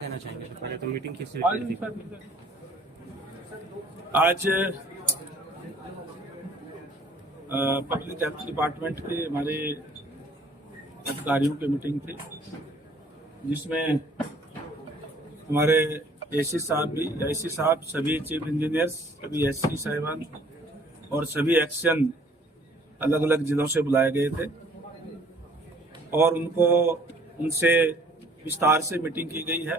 कहना चाहेंगे पहले तो मीटिंग किस आज पब्लिक हेल्थ डिपार्टमेंट के हमारे अधिकारियों की मीटिंग थी, जिसमें हमारे एसी साहब, सभी चीफ इंजीनियर्स, सभी एससी साहिबान और सभी एक्शन अलग अलग जिलों से बुलाए गए थे और उनसे विस्तार से मीटिंग की गई है,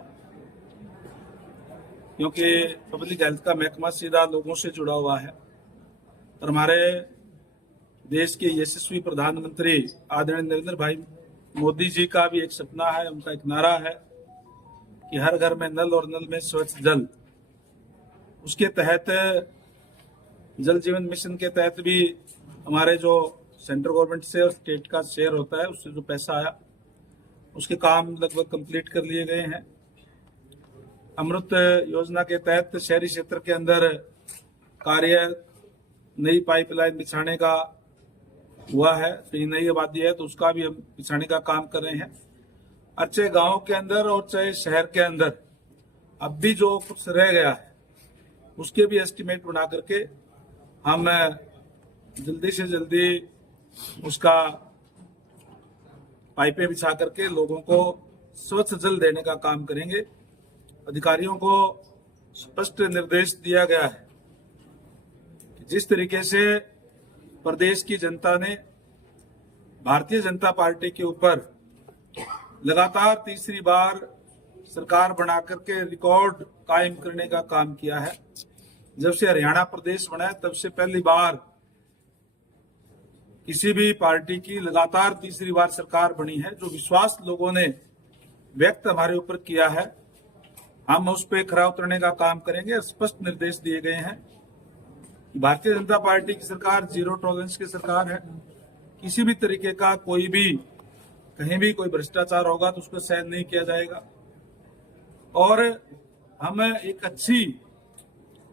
क्योंकि पब्लिक हेल्थ का महकमा सीधा लोगों से जुड़ा हुआ है। और हमारे देश के यशस्वी प्रधानमंत्री आदरणीय नरेंद्र भाई मोदी जी का भी एक सपना है, उनका एक नारा है कि हर घर में नल और नल में स्वच्छ जल। उसके तहत जल जीवन मिशन के तहत भी हमारे जो सेंट्रल गवर्नमेंट से और स्टेट का शेयर होता है, उससे जो पैसा आया उसके काम लगभग कंप्लीट कर लिए गए हैं। अमृत योजना के तहत शहरी क्षेत्र के अंदर कार्य नई पाइपलाइन बिछाने का हुआ है, तो नई आबादी है तो उसका भी हम बिछाने का काम कर रहे हैं। और चाहे गाँव के अंदर और चाहे शहर के अंदर अब भी जो कुछ रह गया है उसके भी एस्टिमेट बना करके हम जल्दी से जल्दी उसका पाइपें बिछा करके लोगों को स्वच्छ जल देने का काम करेंगे। अधिकारियों को स्पष्ट निर्देश दिया गया है कि जिस तरीके से प्रदेश की जनता ने भारतीय जनता पार्टी के ऊपर लगातार तीसरी बार सरकार बना करके रिकॉर्ड कायम करने का काम किया है। जब से हरियाणा प्रदेश बना है तब से पहली बार किसी भी पार्टी की लगातार तीसरी बार सरकार बनी है। जो विश्वास लोगों ने व्यक्त हमारे ऊपर किया है, हम उस पर खरा उतरने का काम करेंगे। स्पष्ट निर्देश दिए गए हैं कि भारतीय जनता पार्टी की सरकार जीरो टॉलरेंस की सरकार है। किसी भी तरीके का कोई भी कहीं भी कोई भ्रष्टाचार होगा तो उसको सहन नहीं किया जाएगा और हम एक अच्छी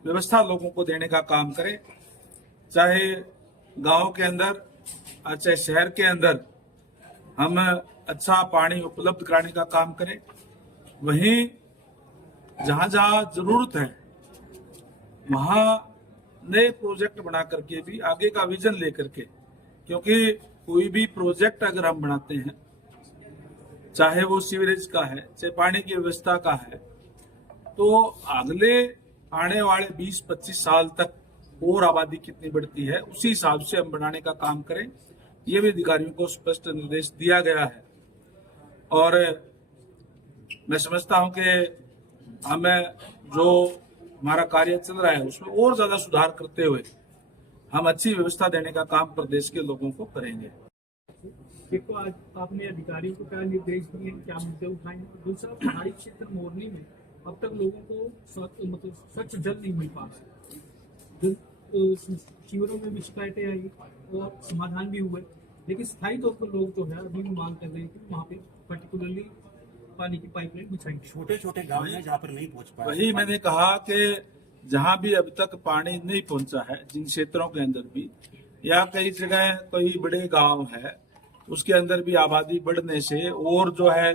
व्यवस्था लोगों को देने का काम करें, चाहे गांव के अंदर और चाहे शहर के अंदर। हम अच्छा पानी उपलब्ध कराने का काम करें। वहीं जहां जहां जरूरत है वहां नए प्रोजेक्ट बना करके भी आगे का विजन लेकर के, क्योंकि कोई भी प्रोजेक्ट अगर हम बनाते हैं, चाहे वो सीवरेज का है चाहे पानी की व्यवस्था का है, तो अगले आने वाले 20-25 साल तक और आबादी कितनी बढ़ती है उसी हिसाब से हम बनाने का काम करें। ये भी अधिकारियों को स्पष्ट निर्देश दिया गया है और मैं समझता हूं कि हमें जो हमारा कार्य चल रहा है उसमें और ज्यादा सुधार करते हुए हम अच्छी व्यवस्था देने का काम प्रदेश के लोगों को करेंगे। देखो, आज आपने अधिकारियों को क्या निर्देश दिए, क्या मुद्दे उठाएंगे? दूसरा, पहाड़ी क्षेत्र मोरनी में अब तक लोगों को स्वच्छ जल नहीं मिल पा रहा। शिविरों में भी शिकायतें आई और समाधान भी हुए, लेकिन स्थायी तौर पर लोग जो है अभी भी मांग कर रहे हैं कि वहाँ पे पर्टिकुलरली पानी की पाइपलाइन बिछाई। छोटे छोटे गांव हैं जहाँ पर नहीं पहुंच पाए। वही मैंने कहा कि जहां भी अब तक पानी नहीं पहुंचा है, जिन क्षेत्रों के अंदर भी या कई जगह कोई बड़े गांव है उसके अंदर भी आबादी बढ़ने से और जो है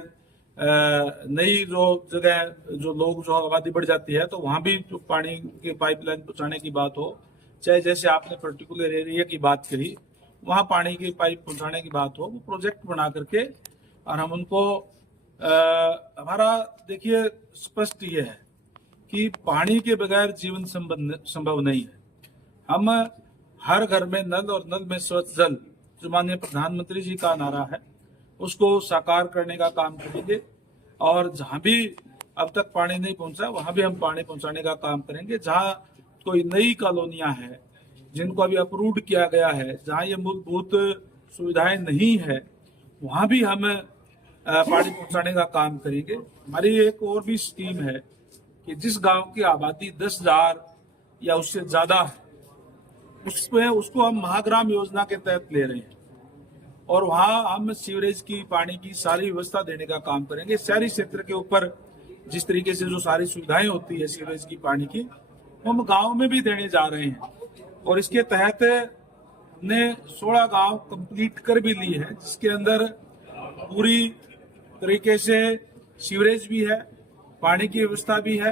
नई जो जगह जो लोग जो आबादी बढ़ जाती है तो वहां भी जो पानी की पाइपलाइन पहुंचाने की बात हो, चाहे जैसे आपने पर्टिकुलर एरिया की बात करी वहां पानी की पाइप पहुंचाने की बात हो, वो प्रोजेक्ट बना करके और हम उनको हमारा देखिए स्पष्ट ये है कि पानी के बगैर जीवन संभव नहीं है। हम हर घर में नल और नल में स्वच्छ जल, जो माननीय प्रधानमंत्री जी का नारा है, उसको साकार करने का काम करेंगे और जहां भी अब तक पानी नहीं पहुंचा वहां भी हम पानी पहुंचाने का काम करेंगे। जहां कोई नई कॉलोनियां हैं जिनको अभी अप्रूव्ड किया गया है, जहां ये मूलभूत सुविधाएं नहीं है, वहां भी हम पानी पहुंचाने का काम करेंगे। हमारी एक और भी स्कीम है कि जिस गांव की आबादी 10,000 या उससे ज्यादा है उसमें उसको हम महाग्राम योजना के तहत ले रहे हैं और वहां हम सीवरेज की पानी की सारी व्यवस्था देने का काम करेंगे। शहरी क्षेत्र के ऊपर जिस तरीके से जो सारी सुविधाएं होती है सीवरेज की पानी की, वो हम गाँव में भी देने जा रहे हैं और इसके तहत ने 16 गांव कंप्लीट कर भी ली है, जिसके अंदर पूरी तरीके से सीवरेज भी है पानी की व्यवस्था भी है,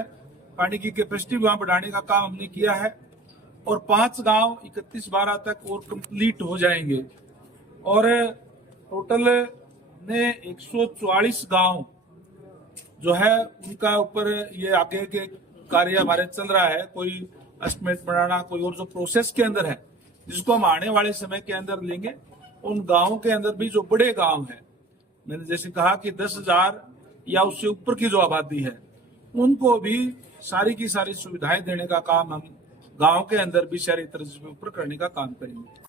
पानी की कैपेसिटी वहां बढ़ाने का काम हमने किया है और 5 गांव 31/12 तक और कंप्लीट हो जाएंगे और टोटल ने 144 गांव जो है उनका ऊपर ये आगे के कार्य हमारे चल रहा है, कोई एस्टिमेट बनाना, कोई और जो प्रोसेस के अंदर है जिसको हम आने वाले समय के अंदर लेंगे। उन गांवों के अंदर भी जो बड़े गांव है, मैंने जैसे कहा कि 10,000 या उससे ऊपर की जो आबादी है उनको भी सारी की सारी सुविधाएं देने का काम हम गांव के अंदर भी शहरी तर्ज पे ऊपर करने का काम करेंगे।